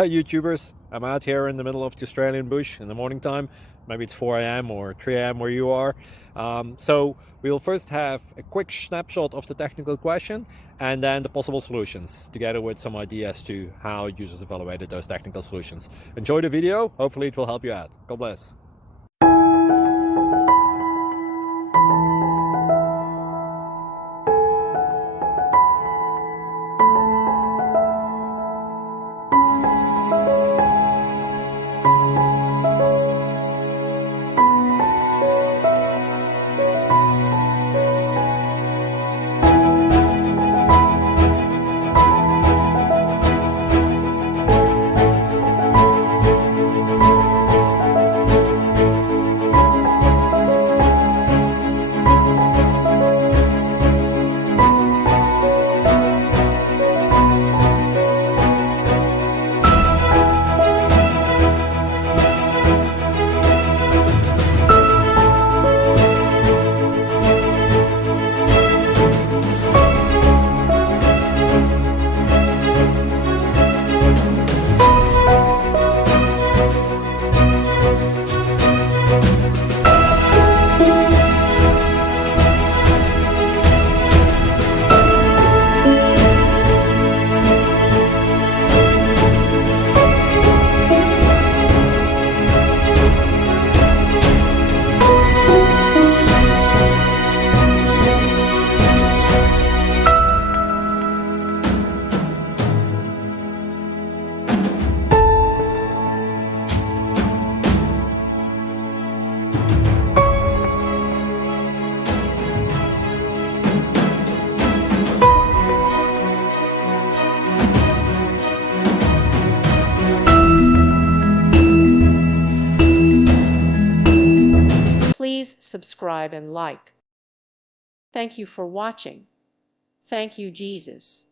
Hi YouTubers, I'm out here in the middle of the Australian bush in the morning time. Maybe it's 4 a.m. or 3 a.m. where you are. So we'll first have a quick snapshot of the technical question and then the possible solutions, together with some ideas to how users evaluated those technical solutions. Enjoy the video, hopefully it will help you out. God bless. Please subscribe and like. Thank you for watching. Thank you, Jesus.